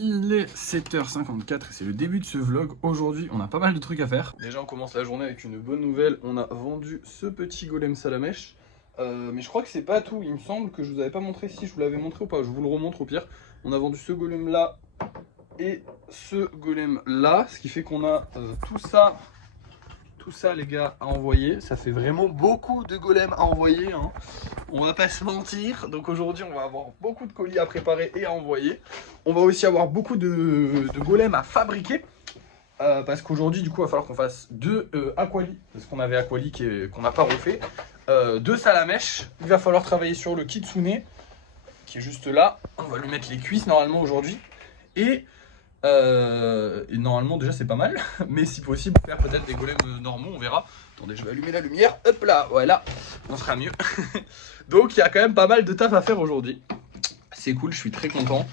Il est 7h54 et c'est le début de ce vlog. Aujourd'hui, on a pas mal de trucs à faire. Déjà, on commence la journée avec une bonne nouvelle. On a vendu ce petit golem salamèche. Mais je crois que c'est pas tout. Il me semble que je vous avais pas montré si je vous l'avais montré ou pas. Je vous le remontre au pire. On a vendu ce golem là et ce golem là. Ce qui fait qu'on a tout ça les gars à envoyer. Ça fait vraiment beaucoup de golems à envoyer hein. On va pas se mentir. Donc aujourd'hui on va avoir beaucoup de colis à préparer et à envoyer. On va aussi avoir beaucoup de golems à fabriquer. Parce qu'aujourd'hui du coup il va falloir qu'on fasse deux aqualis. Parce qu'on avait aquali qu'on n'a pas refait. Deux salamèches. Il va falloir travailler sur le kitsune qui est juste là. On va lui mettre les cuisses normalement aujourd'hui. Et normalement déjà c'est pas mal, mais si possible faire peut-être des golems normaux, on verra. Attendez, je vais allumer la lumière, hop là, voilà, on sera mieux. Donc il y a quand même pas mal de taf à faire aujourd'hui. C'est cool, je suis très content.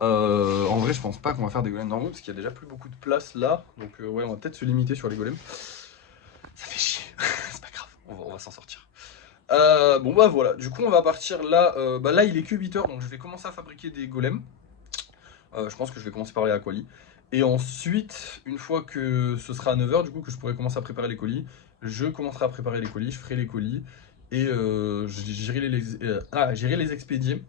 En vrai je pense pas qu'on va faire des golems normaux parce qu'il y a déjà plus beaucoup de place là. Donc ouais, on va peut-être se limiter sur les golems. Ça fait chier, c'est pas grave, on va s'en sortir. Bon bah voilà, du coup on va partir là. Là il est que 8h, donc je vais commencer à fabriquer des golems. Je pense que je vais commencer par les aqualis. Et ensuite, une fois que ce sera à 9h, du coup, que je pourrai commencer à préparer les colis, je commencerai à préparer les colis, je ferai les colis et j'irai les expédier.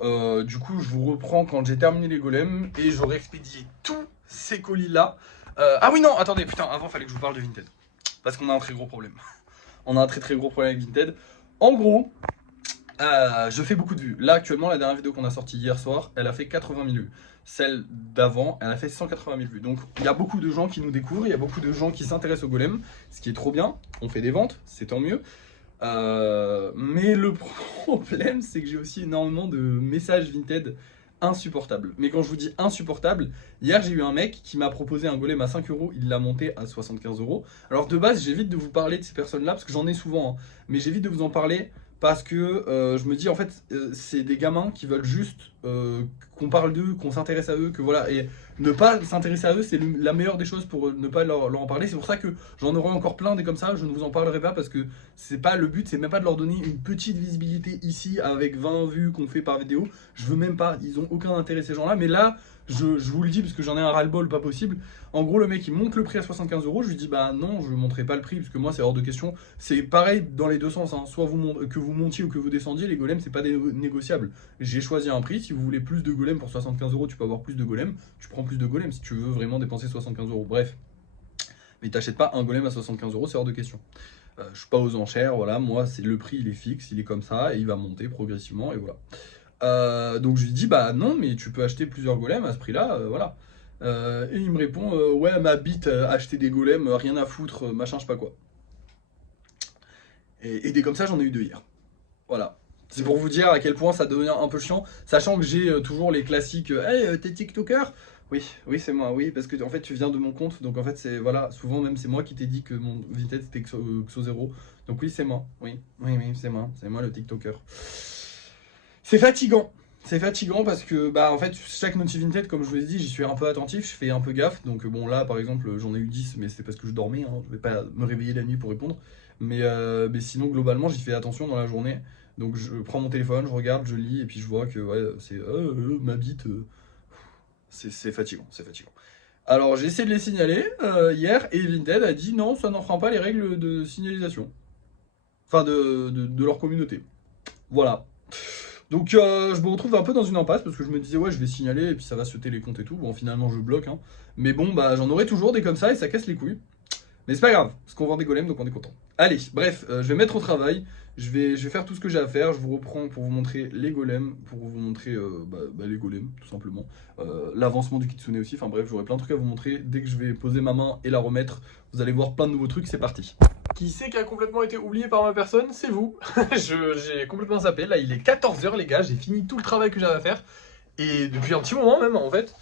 Du coup, je vous reprends quand j'ai terminé les golems et j'aurai expédié tous ces colis-là. Ah oui, non, attendez, putain, avant, fallait que je vous parle de Vinted. Parce qu'on a un très gros problème. On a un très gros problème avec Vinted. En gros, je fais beaucoup de vues. Là actuellement la dernière vidéo qu'on a sortie hier soir, elle a fait 80 000 vues. Celle d'avant, elle a fait 180 000 vues. Donc il y a beaucoup de gens qui nous découvrent, il y a beaucoup de gens qui s'intéressent au golem, ce qui est trop bien. On fait des ventes, c'est tant mieux. Mais le problème c'est que j'ai aussi énormément de messages Vinted insupportables. Mais quand je vous dis insupportable, hier j'ai eu un mec qui m'a proposé un golem à 5 euros, il l'a monté à 75 euros. Alors de base j'évite de vous parler de ces personnes là parce que j'en ai souvent, hein, mais j'évite de vous en parler parce que je me dis en fait c'est des gamins qui veulent juste qu'on parle d'eux, qu'on s'intéresse à eux, que voilà, et ne pas s'intéresser à eux c'est la meilleure des choses pour ne pas leur en parler. C'est pour ça que j'en aurai encore plein des comme ça, je ne vous en parlerai pas parce que c'est pas le but, c'est même pas de leur donner une petite visibilité ici avec 20 vues qu'on fait par vidéo. Je veux même pas, ils ont aucun intérêt ces gens là, mais là je vous le dis parce que j'en ai un ras-le-bol pas possible. En gros le mec il monte le prix à 75 euros, je lui dis bah non je ne monterai pas le prix parce que moi c'est hors de question. C'est pareil dans les deux sens, hein. Soit que vous montiez ou que vous descendiez, les golems c'est pas négociable. J'ai choisi un prix, si vous voulez plus de golems pour 75 euros tu peux avoir plus de golems, tu prends plus de golems si tu veux vraiment dépenser 75 euros, bref. Mais t'achètes pas un golem à 75 euros, c'est hors de question. Je suis pas aux enchères, voilà, moi c'est le prix il est fixe, il est comme ça et il va monter progressivement et voilà. Donc je lui dis bah non mais tu peux acheter plusieurs golems à ce prix là, voilà. Et il me répond ouais ma bite acheter des golems, rien à foutre, machin je sais pas quoi. Et des comme ça j'en ai eu deux hier. Voilà. C'est pour vous dire à quel point ça devient un peu chiant, sachant que j'ai toujours les classiques hey t'es TikToker? Oui, oui c'est moi, oui, parce que en fait tu viens de mon compte, donc en fait c'est, voilà, souvent même c'est moi qui t'ai dit que mon Vinted c'était Xo0, donc oui c'est moi, oui, c'est moi le TikToker. C'est fatigant parce que bah en fait chaque notif Vinted comme je vous l'ai dit j'y suis un peu attentif, je fais un peu gaffe, donc bon là par exemple j'en ai eu 10 mais c'est parce que je dormais, hein. Je vais pas me réveiller la nuit pour répondre, mais sinon globalement j'y fais attention dans la journée, donc je prends mon téléphone, je regarde, je lis et puis je vois que ouais c'est ma bite, c'est fatigant, c'est fatigant. Alors j'ai essayé de les signaler hier et Vinted a dit non ça n'enfreint pas les règles de signalisation, enfin de leur communauté, voilà. Donc je me retrouve un peu dans une impasse parce que je me disais ouais je vais signaler et puis ça va sauter les comptes et tout. Bon finalement je bloque hein. Mais bon bah j'en aurai toujours des comme ça et ça casse les couilles. Mais c'est pas grave, parce qu'on vend des golems donc on est content. Allez, bref, je vais mettre au travail, je vais faire tout ce que j'ai à faire, je vous reprends pour vous montrer les golems, pour vous montrer les golems tout simplement. L'avancement du kitsune aussi, enfin bref j'aurai plein de trucs à vous montrer. Dès que je vais poser ma main et la remettre, vous allez voir plein de nouveaux trucs, c'est parti. Qui c'est qui a complètement été oublié par ma personne? C'est vous. J'ai complètement zappé, là il est 14h les gars, j'ai fini tout le travail que j'avais à faire. Et depuis un petit moment même en fait.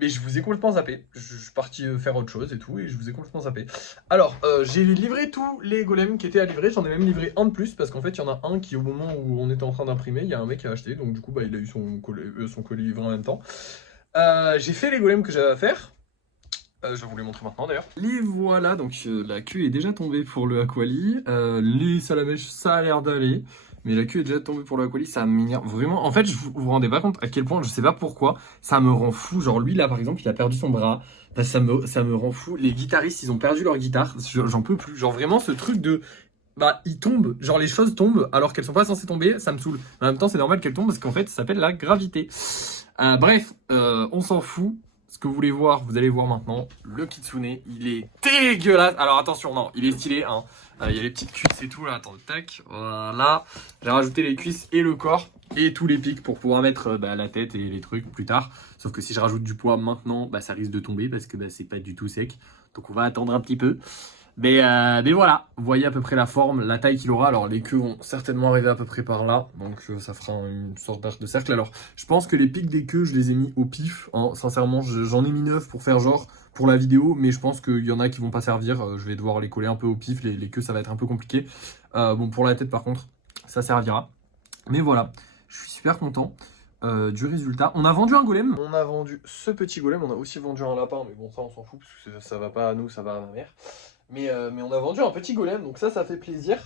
Mais je vous ai complètement zappé, je suis parti faire autre chose et tout, et je vous ai complètement zappé. Alors, j'ai livré tous les golems qui étaient à livrer, j'en ai même livré un de plus, parce qu'en fait, il y en a un qui, au moment où on était en train d'imprimer, il y a un mec qui a acheté, donc du coup, bah, il a eu son colis livré en même temps. J'ai fait les golems que j'avais à faire. Je vais vous les montrer maintenant d'ailleurs. Les voilà, donc la queue est déjà tombée pour le aquali. Les salamèches, ça a l'air d'aller. Mais la queue est déjà tombée pour le Aquali, ça m'énerve vraiment. En fait, vous rendez pas compte à quel point, je sais pas pourquoi, ça me rend fou. Genre lui là par exemple, il a perdu son bras. Bah, ça me rend fou. Les guitaristes, ils ont perdu leur guitare. J'en peux plus. Genre vraiment ce truc de bah ils tombent, genre les choses tombent alors qu'elles sont pas censées tomber, ça me saoule. En même temps, c'est normal qu'elles tombent parce qu'en fait, ça s'appelle la gravité. Bref, on s'en fout. Ce que vous voulez voir, vous allez voir maintenant. Le kitsune, il est dégueulasse. Alors attention, non, il est stylé. Hein. Il y a les petites cuisses et tout là. Attends, tac. Voilà. J'ai rajouté les cuisses et le corps et tous les pics pour pouvoir mettre la tête et les trucs plus tard. Sauf que si je rajoute du poids maintenant, bah, ça risque de tomber parce que c'est pas du tout sec. Donc on va attendre un petit peu. Mais voilà, vous voyez à peu près la forme, la taille qu'il aura. Alors les queues vont certainement arriver à peu près par là, donc ça fera une sorte d'arc de cercle. Alors je pense que les pics des queues, je les ai mis au pif. Hein. Sincèrement, j'en ai mis 9 pour faire genre pour la vidéo, mais je pense qu'il y en a qui vont pas servir. Je vais devoir les coller un peu au pif, les queues ça va être un peu compliqué. Bon pour la tête par contre, ça servira. Mais voilà, je suis super content. Du résultat. On a vendu un golem. On a vendu ce petit golem. On a aussi vendu un lapin, mais bon, ça on s'en fout parce que ça va pas à nous, ça va à ma mère. Mais on a vendu un petit golem, donc ça fait plaisir.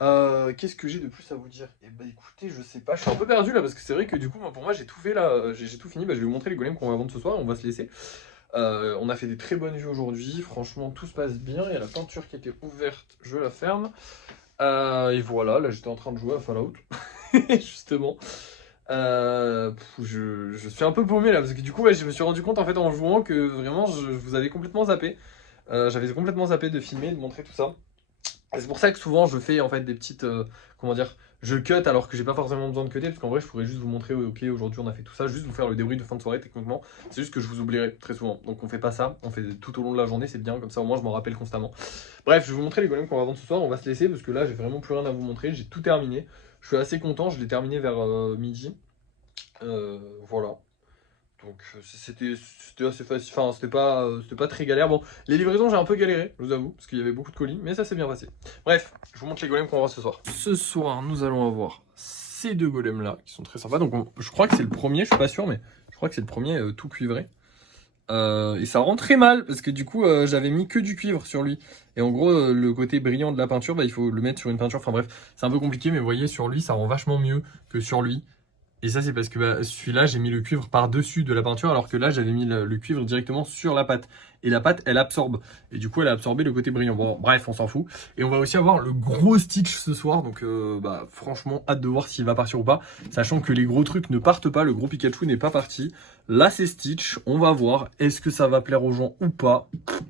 Qu'est-ce que j'ai de plus à vous dire? Eh ben écoutez, je sais pas, je suis un peu perdu là parce que c'est vrai que du coup, pour moi, j'ai tout fait là, j'ai tout fini. Bah, je vais vous montrer les golems qu'on va vendre ce soir et on va se laisser. On a fait des très bonnes vues aujourd'hui, franchement, tout se passe bien. Il y a la peinture qui était ouverte, je la ferme. Et voilà, là j'étais en train de jouer à Fallout, justement. Je suis un peu paumé là parce que du coup, ouais, je me suis rendu compte en fait en jouant que vraiment je vous avais complètement zappé. J'avais complètement zappé de filmer, de montrer tout ça. Et c'est pour ça que souvent je fais en fait des petites, comment dire, je cut alors que j'ai pas forcément besoin de cutter parce qu'en vrai je pourrais juste vous montrer, ok aujourd'hui on a fait tout ça, juste vous faire le débrief de fin de soirée techniquement. C'est juste que je vous oublierai très souvent, donc on fait pas ça, on fait tout au long de la journée, c'est bien, comme ça au moins je m'en rappelle constamment. Bref, je vais vous montrer les golems qu'on va vendre ce soir, on va se laisser parce que là j'ai vraiment plus rien à vous montrer, j'ai tout terminé. Je suis assez content, je l'ai terminé vers midi. Voilà. Donc c'était assez facile, enfin c'était pas très galère. Bon, les livraisons j'ai un peu galéré, je vous avoue, parce qu'il y avait beaucoup de colis, mais ça s'est bien passé. Bref, je vous montre les golems qu'on va voir ce soir. Ce soir, nous allons avoir ces deux golems là, qui sont très sympas. Donc je crois que c'est le premier, je suis pas sûr, mais je crois que c'est le premier tout cuivré. Et ça rend très mal, parce que du coup j'avais mis que du cuivre sur lui. Et en gros, le côté brillant de la peinture, bah, il faut le mettre sur une peinture, enfin bref, c'est un peu compliqué, mais vous voyez, sur lui, ça rend vachement mieux que sur lui. Et ça, c'est parce que bah, celui-là, j'ai mis le cuivre par-dessus de la peinture, alors que là, j'avais mis le cuivre directement sur la pâte. Et la pâte, elle absorbe. Et du coup, elle a absorbé le côté brillant. Bon, bref, on s'en fout. Et on va aussi avoir le gros Stitch ce soir. Donc, bah, franchement, hâte de voir s'il va partir ou pas. Sachant que les gros trucs ne partent pas. Le gros Pikachu n'est pas parti. Là, c'est Stitch. On va voir. Est-ce que ça va plaire aux gens ou pas?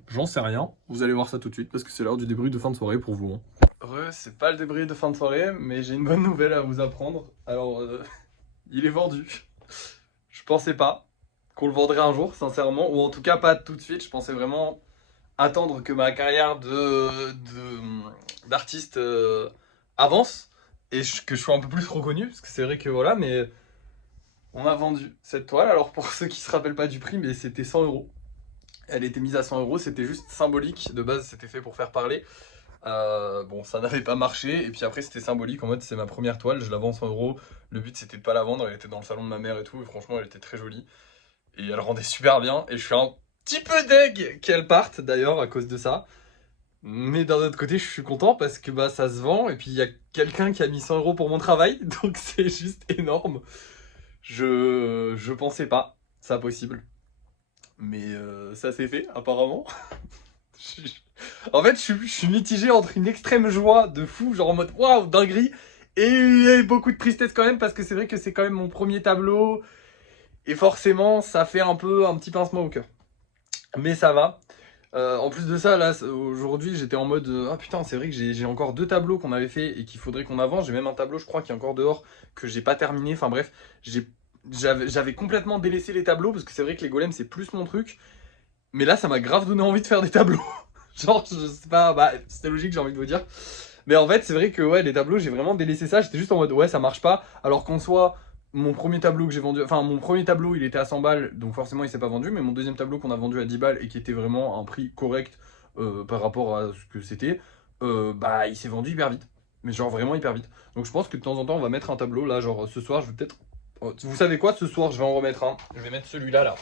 J'en sais rien. Vous allez voir ça tout de suite parce que c'est l'heure du débrief de fin de soirée pour vous. Hein. C'est pas le débrief de fin de soirée, mais j'ai une bonne nouvelle à vous apprendre. Alors... il est vendu. Je pensais pas qu'on le vendrait un jour, sincèrement, ou en tout cas pas tout de suite. Je pensais vraiment attendre que ma carrière d'artiste avance et que je sois un peu plus reconnu, parce que c'est vrai que voilà, mais on a vendu cette toile. Alors pour ceux qui se rappellent pas du prix, mais c'était 100 €. Elle était mise à 100 €, c'était juste symbolique. De base, c'était fait pour faire parler. Bon, ça n'avait pas marché, et puis après c'était symbolique en mode c'est ma première toile, je la vends 100 €. Le but c'était de pas la vendre, elle était dans le salon de ma mère et tout, et franchement elle était très jolie et elle rendait super bien. Et je suis un petit peu deg qu'elle parte d'ailleurs à cause de ça, mais d'un autre côté je suis content parce que bah ça se vend, et puis il y a quelqu'un qui a mis 100 € pour mon travail, donc c'est juste énorme. Je pensais pas ça possible, mais ça s'est fait apparemment. En fait, je suis mitigé entre une extrême joie de fou, genre en mode waouh, dinguerie, et beaucoup de tristesse quand même, parce que c'est vrai que c'est quand même mon premier tableau, et forcément, ça fait un petit pincement au cœur. Mais ça va. En plus de ça, là, aujourd'hui, j'étais en mode ah putain, c'est vrai que j'ai encore 2 tableaux qu'on avait fait et qu'il faudrait qu'on avance. J'ai même un tableau, je crois, qui est encore dehors, que j'ai pas terminé. Enfin bref, j'avais complètement délaissé les tableaux, parce que c'est vrai que les golems, c'est plus mon truc. Mais là, ça m'a grave donné envie de faire des tableaux. Genre, je sais pas, bah, c'était logique, j'ai envie de vous dire. Mais en fait, c'est vrai que ouais, les tableaux, j'ai vraiment délaissé ça. J'étais juste en mode, ouais, ça marche pas. Alors qu'en soi, mon premier tableau que j'ai vendu, enfin, mon premier tableau, il était à 100 balles, donc forcément, il s'est pas vendu. Mais mon deuxième tableau qu'on a vendu à 10 balles et qui était vraiment un prix correct par rapport à ce que c'était, bah, il s'est vendu hyper vite. Mais genre, vraiment hyper vite. Donc, je pense que de temps en temps, on va mettre un tableau. Là, genre, ce soir, je vais peut-être. Vous savez quoi, ce soir, je vais en remettre un. Je vais mettre celui-là, là.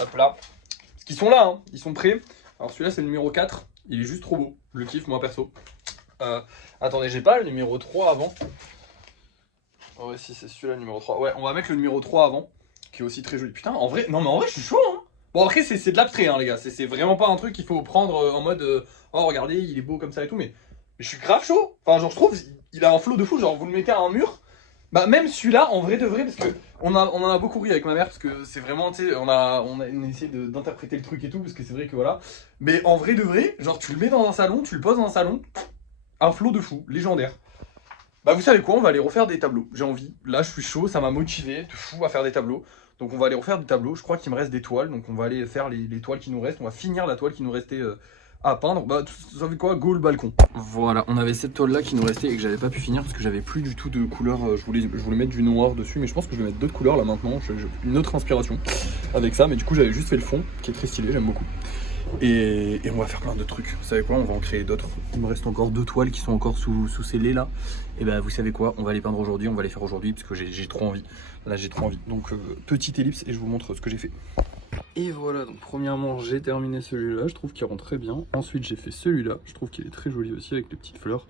Hop là. Parce qu'ils sont là, hein. Ils sont prêts. Alors, celui-là, c'est le numéro 4. Il est juste trop beau, je le kiffe moi perso. Attendez, j'ai pas le numéro 3 avant. Ouais, si, c'est celui-là, le numéro 3. Ouais, on va mettre le numéro 3 avant, qui est aussi très joli. Putain, en vrai, non, mais en vrai, je suis chaud, hein. Bon, après, c'est de l'abstrait, hein, les gars. C'est vraiment pas un truc qu'il faut prendre en mode oh, regardez, il est beau comme ça et tout, mais je suis grave chaud. Enfin, genre, je trouve, il a un flow de fou. Genre, vous le mettez à un mur. Bah, même celui-là, en vrai de vrai, parce que on en a beaucoup ri avec ma mère, parce que c'est vraiment, tu sais, on a essayé d'interpréter le truc et tout, parce que c'est vrai que voilà. Mais en vrai de vrai, genre, tu le mets dans un salon, tu le poses dans un salon, un flow de fou, légendaire. Bah vous savez quoi, on va aller refaire des tableaux. J'ai envie. Là je suis chaud, ça m'a motivé de fou à faire des tableaux. Donc on va aller refaire des tableaux. Je crois qu'il me reste des toiles, donc on va aller faire les toiles qui nous restent. On va finir la toile qui nous restait à peindre. Bah vous savez quoi, go le balcon. Voilà, on avait cette toile là qui nous restait et que j'avais pas pu finir parce que j'avais plus du tout de couleur. Je voulais mettre du noir dessus, mais je pense que je vais mettre d'autres couleurs là maintenant. J'ai une autre inspiration avec ça, mais du coup j'avais juste fait le fond qui est très stylé, j'aime beaucoup. Et on va faire plein de trucs. Vous savez quoi, on va en créer d'autres. Il me reste encore 2 toiles qui sont encore sous scellées là. Et bah vous savez quoi, on va les peindre aujourd'hui, on va les faire aujourd'hui parce que j'ai trop envie. Là j'ai trop envie. Donc petite ellipse et je vous montre ce que j'ai fait. Et voilà, donc premièrement j'ai terminé celui-là, je trouve qu'il rend très bien. Ensuite j'ai fait celui-là, je trouve qu'il est très joli aussi avec les petites fleurs.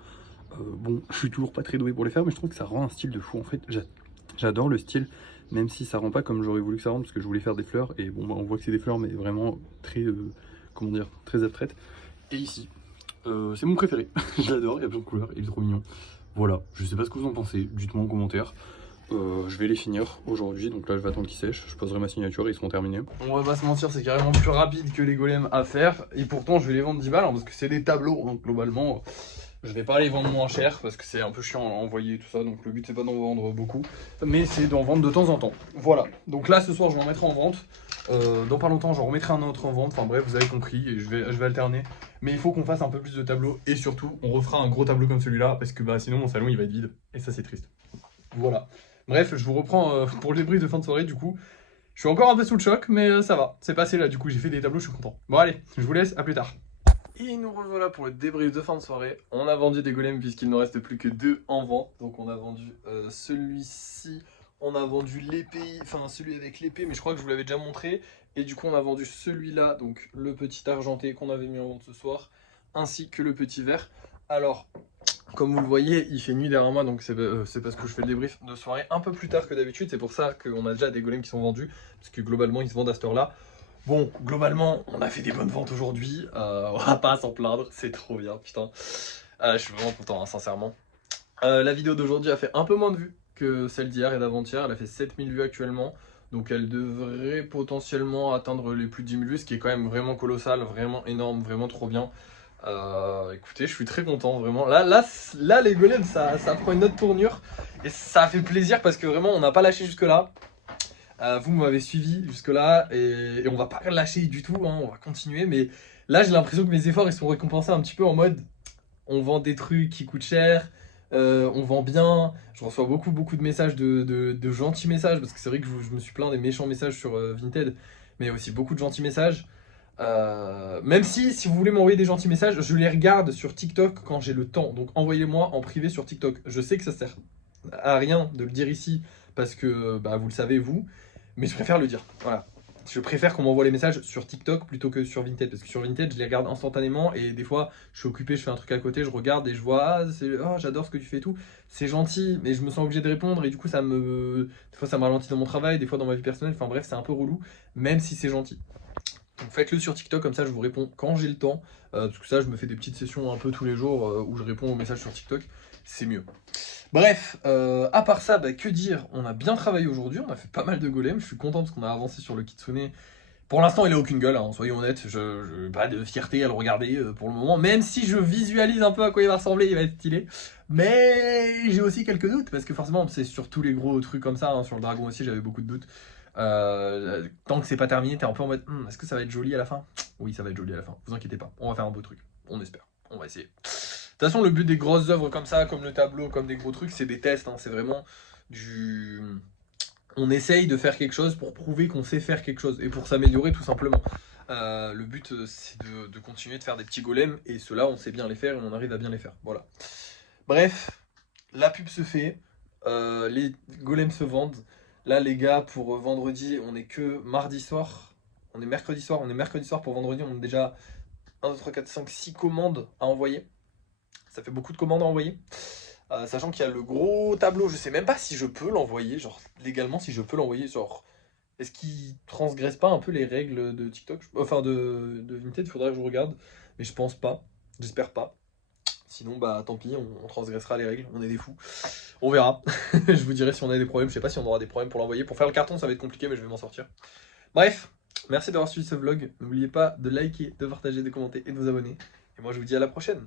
Bon, je suis toujours pas très doué pour les faire, mais je trouve que ça rend un style de fou en fait. J'adore le style, même si ça rend pas comme j'aurais voulu que ça rende, parce que je voulais faire des fleurs, et bon bah on voit que c'est des fleurs, mais vraiment très, comment dire, très abstraites. Et ici, c'est mon préféré, je l'adore, il y a plein de couleurs, il est trop mignon. Voilà, je sais pas ce que vous en pensez, dites-moi en commentaire. Je vais les finir aujourd'hui, donc là je vais attendre qu'ils sèchent, je poserai ma signature et ils seront terminés. On va pas se mentir, c'est carrément plus rapide que les golems à faire, et pourtant je vais les vendre 10 balles, hein, parce que c'est des tableaux, hein, globalement. Je vais pas les vendre moins cher parce que c'est un peu chiant à envoyer tout ça, donc le but c'est pas d'en vendre beaucoup, mais c'est d'en vendre de temps en temps. Voilà, donc là ce soir je vais en mettre en vente, dans pas longtemps j'en remettrai un autre en vente, enfin bref vous avez compris, et je vais alterner. Mais il faut qu'on fasse un peu plus de tableaux, et surtout on refera un gros tableau comme celui-là, parce que bah, sinon mon salon il va être vide, et ça c'est triste. Voilà, bref je vous reprends pour le débrief de fin de soirée du coup. Je suis encore un peu sous le choc, mais ça va, c'est passé là, du coup j'ai fait des tableaux, je suis content. Bon allez, je vous laisse, à plus tard. Et nous revoilà pour le débrief de fin de soirée. On a vendu des golems puisqu'il ne reste plus que 2 en vente. Donc on a vendu celui-ci, on a vendu l'épée, enfin celui avec l'épée, mais je crois que je vous l'avais déjà montré. Et du coup on a vendu celui-là, donc le petit argenté qu'on avait mis en vente ce soir, ainsi que le petit vert. Alors, comme vous le voyez, il fait nuit derrière moi, donc c'est parce que je fais le débrief de soirée un peu plus tard que d'habitude. C'est pour ça qu'on a déjà des golems qui sont vendus, parce que globalement ils se vendent à cette heure-là. Bon, globalement, on a fait des bonnes ventes aujourd'hui, on va pas s'en plaindre, c'est trop bien, putain. Je suis vraiment content, hein, sincèrement. La vidéo d'aujourd'hui a fait un peu moins de vues que celle d'hier et d'avant-hier, elle a fait 7000 vues actuellement, donc elle devrait potentiellement atteindre les plus de 10 000 vues, ce qui est quand même vraiment colossal, vraiment énorme, vraiment trop bien. Écoutez, je suis très content, vraiment. Là les golems, ça prend une autre tournure, et ça fait plaisir parce que vraiment, on n'a pas lâché jusque-là. Vous m'avez suivi jusque là et on va pas lâcher du tout, hein, on va continuer, mais là j'ai l'impression que mes efforts ils sont récompensés un petit peu en mode on vend des trucs qui coûtent cher, on vend bien, je reçois beaucoup de messages, de gentils messages, parce que c'est vrai que je me suis plaint des méchants messages sur Vinted, mais aussi beaucoup de gentils messages. Même si vous voulez m'envoyer des gentils messages, je les regarde sur TikTok quand j'ai le temps, donc envoyez-moi en privé sur TikTok. Je sais que ça sert à rien de le dire ici parce que bah, vous le savez vous, mais je préfère le dire. Voilà. Je préfère qu'on m'envoie les messages sur TikTok plutôt que sur Vinted, parce que sur Vinted je les regarde instantanément et des fois je suis occupé, je fais un truc à côté, je regarde et je vois oh, j'adore ce que tu fais et tout, c'est gentil, mais je me sens obligé de répondre et du coup des fois ça me ralentit dans mon travail, des fois dans ma vie personnelle, enfin bref c'est un peu relou, même si c'est gentil. Donc faites-le sur TikTok, comme ça je vous réponds quand j'ai le temps, parce que ça je me fais des petites sessions un peu tous les jours où je réponds aux messages sur TikTok, c'est mieux. Bref, à part ça, bah, que dire, on a bien travaillé aujourd'hui, on a fait pas mal de golems, je suis content parce qu'on a avancé sur le Kitsune. Pour l'instant il a aucune gueule, hein, soyons honnêtes, pas de fierté à le regarder pour le moment, même si je visualise un peu à quoi il va ressembler, il va être stylé. Mais j'ai aussi quelques doutes, parce que forcément c'est sur tous les gros trucs comme ça, hein, sur le dragon aussi j'avais beaucoup de doutes. Tant que c'est pas terminé, t'es un peu en mode est-ce que ça va être joli à la fin? Oui, ça va être joli à la fin, vous inquiétez pas, on va faire un beau truc, on espère, on va essayer. De toute façon, le but des grosses œuvres comme ça, comme le tableau, comme des gros trucs, c'est des tests, hein, c'est vraiment du... On essaye de faire quelque chose pour prouver qu'on sait faire quelque chose, et pour s'améliorer tout simplement. Le but, c'est de continuer de faire des petits golems, et ceux-là, on sait bien les faire, et on arrive à bien les faire, voilà. Bref, la pub se fait, les golems se vendent. Là, les gars, pour vendredi, on est que mardi soir. On est mercredi soir pour vendredi. On a déjà 1, 2, 3, 4, 5, 6 commandes à envoyer. Ça fait beaucoup de commandes à envoyer. Sachant qu'il y a le gros tableau, je sais même pas si je peux l'envoyer, genre légalement si je peux l'envoyer, genre est-ce qu'il transgresse pas un peu les règles de TikTok? Enfin de Vinted, faudrait que je regarde, mais je pense pas, j'espère pas. Sinon bah tant pis, on transgressera les règles, on est des fous. On verra. Je vous dirai si on a des problèmes, je sais pas si on aura des problèmes pour l'envoyer. Pour faire le carton ça va être compliqué mais je vais m'en sortir. Bref, merci d'avoir suivi ce vlog, n'oubliez pas de liker, de partager, de commenter et de vous abonner. Et moi je vous dis à la prochaine.